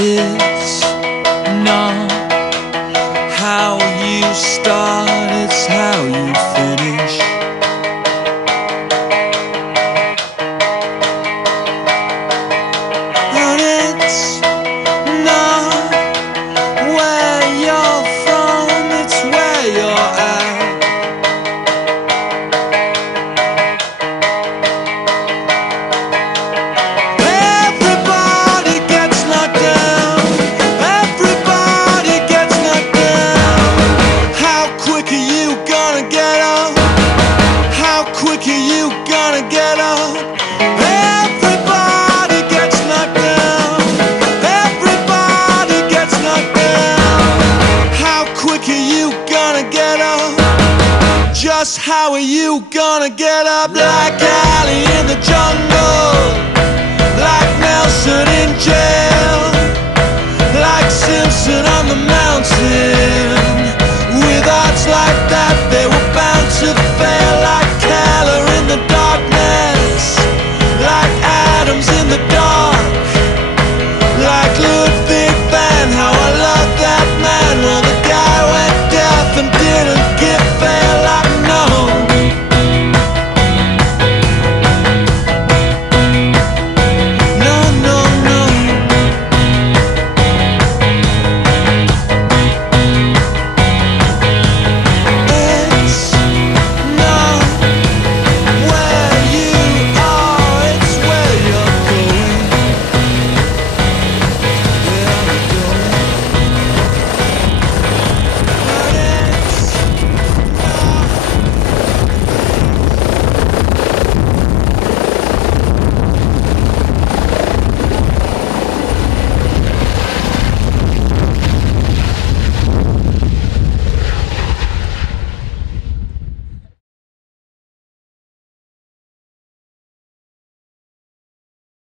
It's not how you start, it's how you finish. And it's not where you're from, it's where you're at. Everybody gets knocked down. Everybody gets knocked down. How quick are you gonna get up? How quick are you gonna get up? Everybody gets knocked down. Everybody gets knocked down. How quick are you gonna get up? Just how are you gonna get up? Like Ali in the jungle.